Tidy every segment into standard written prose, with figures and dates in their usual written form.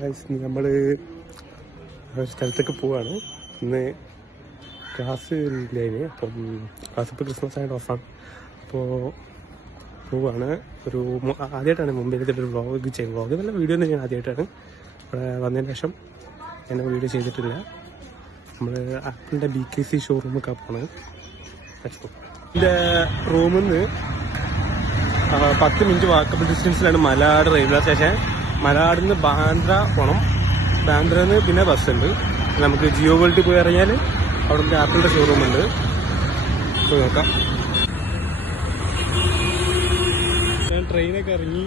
Guys നമ്മൾ സ്ഥലത്തേക്ക് പോവാണ്. ഇന്ന് ക്ലാസ് ഇല്ലായിന്. അപ്പം ക്ലാസ് ഇപ്പോൾ ക്രിസ്മസ് ആയിട്ട് ഓഫാണ്. അപ്പോൾ പോവാണ്. ആദ്യമായിട്ടാണ് മുംബൈയിലത്തെ ഒരു വ്ളോഗ് ചെയ്യുന്നത്. വ്ളോഗ് നല്ല വീഡിയോ ഒന്നും ഞാൻ ആദ്യമായിട്ടാണ്. ഇവിടെ വന്നതിന് ശേഷം ഞാൻ വീഡിയോ ചെയ്തിട്ടില്ല. നമ്മൾ ആപ്പിളിൻ്റെ BKC ഷോറൂമൊക്കെ പോണ്. എൻ്റെ റൂമിൽ നിന്ന് 10 മിനിറ്റ് വാക്കബിൾ ഡിസ്റ്റൻസിലാണ് മലാട് റെയിൽവേ സ്റ്റേഷൻ. മലാടിൽ നിന്ന് ബാന്ദ്ര പോകണം. ബാന്ദ്രയിൽ നിന്ന് പിന്നെ ബസ്സുണ്ട്. നമുക്ക് ജിയോ വേൾഡിൽ പോയി ഇറങ്ങിയാൽ അവിടെ നിന്ന് ആപ്പിളിൻ്റെ ഷോറൂമുണ്ട്. പോയി നോക്കാം. ഞാൻ ട്രെയിനൊക്കെ ഇറങ്ങി,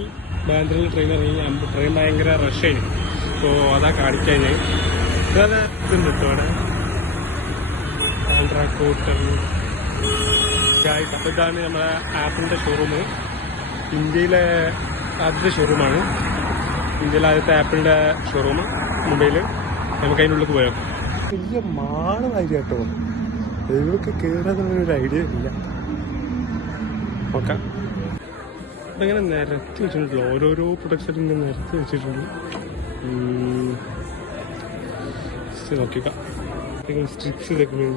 ബാന്ദ്രയിൽ ട്രെയിൻ ഇറങ്ങി. ട്രെയിൻ ഭയങ്കര റഷായി. അപ്പോൾ അതാ കാണിക്കാൻ ഞാൻ ഇതുപോലെ ഇതുണ്ട് കേട്ടോ അവിടെ ബാന്ദ്ര കോട്ടർ. അപ്പോൾ ഇതാണ് നമ്മുടെ ആപ്പിളിൻ്റെ ഷോറൂം. ഇന്ത്യയിലെ ആദ്യത്തെ ഷോറൂമാണ്. ഇന്ത്യയിലെ ആദ്യത്തെ ആപ്പിളിൻ്റെ ഷോറൂം മുംബൈയിൽ. നമുക്ക് അതിൻ്റെ ഉള്ളിൽ പോയാൽ വലിയ മാള് കാര്യം കേട്ടോ. എവിടെയൊക്കെ കയറാന്നുള്ളൊരു ഐഡിയ ഇല്ല. നോക്കാം. അതങ്ങനെ നിരത്തി വെച്ചിട്ടുണ്ടല്ലോ, ഓരോരോ പ്രൊഡക്ട്സ് ഇങ്ങനെ നിരത്തി വെച്ചിട്ടുണ്ട്. നോക്കിക്കാം. സ്ട്രിപ്സ് ഇതൊക്കെ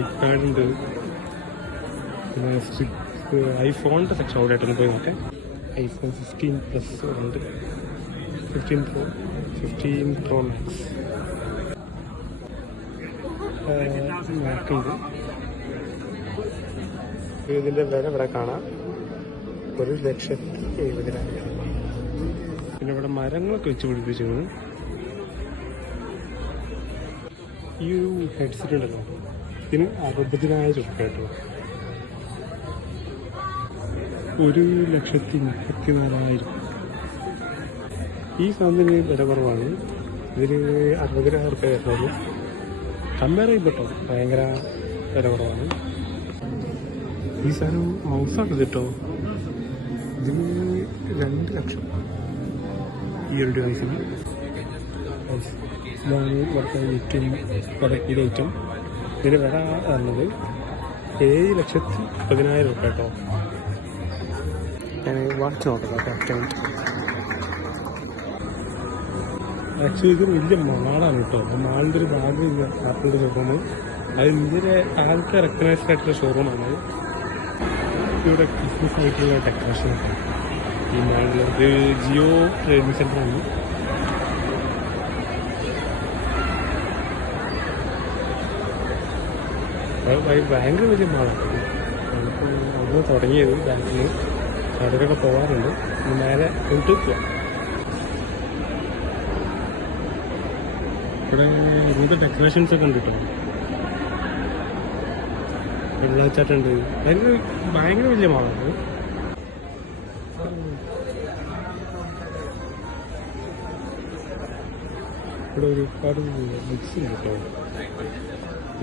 ഐപാഡ് ഉണ്ട്. പിന്നെ ഐഫോണിൻ്റെ സെക്ഷൻ അവിടെ ആയിട്ടൊന്ന് പോയി നോക്കാം. iPhone 15 Plus ഉണ്ട്, 15 Pro, 15 Pro Max മാക്കുണ്ട്. ഇതിൻ്റെ വില ഇവിടെ കാണാം, 1,70,000. പിന്നെ ഇവിടെ മരങ്ങളൊക്കെ വെച്ച് പിടിപ്പിച്ചിരുന്നു. ഈ ഒരു ഹെഡ്സെറ്റ് ഉണ്ടല്ലോ, ഇതിന് 60,000 രൂപ കേട്ടോ. 1,34,000. ഈ സാധനത്തിന് വില കുറവാണ്. ഇതിന് 60,000 രൂപ വരുന്നുള്ളൂ. കമ്പയർ ചെയ്യുമ്പോട്ടോ ഭയങ്കര വില കുറവാണ്. ഈ സാധനം മൗസാണ് കേട്ടോ. ഇതിന് 2 ലക്ഷം ഈ ഒരു ഡിവൈസിന്. ഇതാണ് ഇവിടുത്തെ ഏറ്റവും വിലക്കിയ ഐറ്റം. ഇതിന് വില പറഞ്ഞത് 7,10,000 രൂപ കേട്ടോ. ഞാൻ വാച്ച് നോക്കാം കേട്ടോ. ആക്ച്വലി ഇത് വലിയ മാളാണ് കേട്ടോ. ആ മാളിൻ്റെ ഒരു ഭാഗമില്ല ആപ്പിളിൻ്റെ ഷോറൂം. അത് ഇന്ത്യയിലെ ആദ്യത്തെ റെക്കഗ്നൈസ്ഡ് ആയിട്ടുള്ള ഷോറൂമാണ്. ഇവിടെ ക്രിസ്മസ് ആയിട്ടുള്ള ഡെക്കറേഷനൊക്കെ ഈ മാളിൽ. ഇത് ജിയോ ട്രേഡിംഗ് സെൻ്ററാണ്. ഭയങ്കര വലിയ മാളാണ്. അന്ന് തുടങ്ങിയത് ബാങ്കിൽ നിന്ന് അവിടെയൊക്കെ പോകാറുണ്ട്. മേലെ പോയിട്ട് പോവാം. ഇവിടെ ഇങ്ങനത്തെ ഡെക്കറേഷൻസ് ഒക്കെ ഉണ്ട് കേട്ടോ. വെള്ളച്ചാട്ടുണ്ട്. ഭയങ്കര വലിയ മാളാണ്. ഇവിടെ ഒരുപാട് ബുക്സ് ഉണ്ട് കേട്ടോ.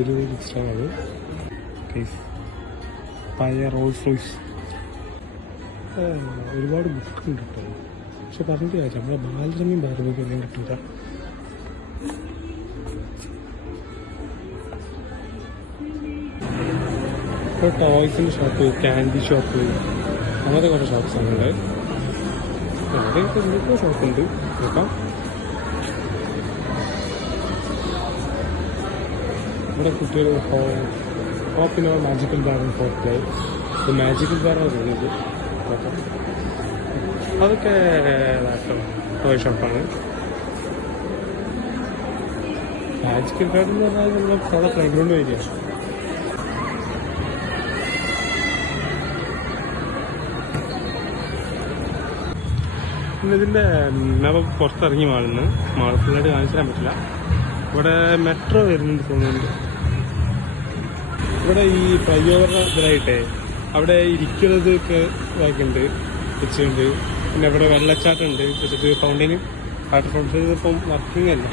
ഇതിൽ ഇഷ്ടമാണ്. പഴയ റോൾസ് റോയ്സ് ഒരുപാട് ബുക്ക് ഉണ്ട് കേട്ടോ. പക്ഷെ പറഞ്ഞിട്ട് കാര്യം നമ്മളെ ബാലരമയും ഭാരതമൊക്കെ ഒന്നും കിട്ടൂല. ഇപ്പോൾ ടോയ്സിൻ്റെ ഷോപ്പ്, ക്യാൻഡി ഷോപ്പ്, അങ്ങനത്തെ കുറേ ഷോപ്പ്സാണ് ഉണ്ട്. അവിടെയൊക്കെ എന്തൊക്കെ ഷോപ്പുണ്ട് നോക്കാം. ഇവിടെ കുട്ടികൾ ഹോപ്പിനോ മാജിക്കൽ ബാർ ഫോർട്ട് പ്ലേ. ഇത് മാജിക്കൽ ബാറാണ് തോന്നുന്നത്. അതൊക്കെ ടോയ് ഷോപ്പാണ്. മാജിക്കൽ ബാർ എന്ന് പറഞ്ഞാൽ നമ്മൾ അവിടെ പ്ലേഗ്രൗണ്ട് വരിക. പിന്നെ ഇതിൻ്റെ ഞാൻ പുറത്തിറങ്ങി മാളുന്ന് ഫുള്ളായിട്ട് കാണിച്ചു തരാൻ പറ്റില്ല. ഇവിടെ മെട്രോ വരുന്നുണ്ട് തോന്നുന്നുണ്ട്. ഇവിടെ ഈ ഫ്ലൈ ഓവർ ഇതിലായിട്ടേ അവിടെ ഇരിക്കുന്നത് ഒക്കെ ഇതാക്കുന്നുണ്ട്, വെച്ചിട്ടുണ്ട്. പിന്നെ ഇവിടെ വെള്ളച്ചാട്ടം ഉണ്ട്, വെച്ചിട്ട് ഫൗണ്ടൈന് വാട്ടർ ഫൗണ്ടൈൻ ഇപ്പം വർക്കിംഗ് അല്ല.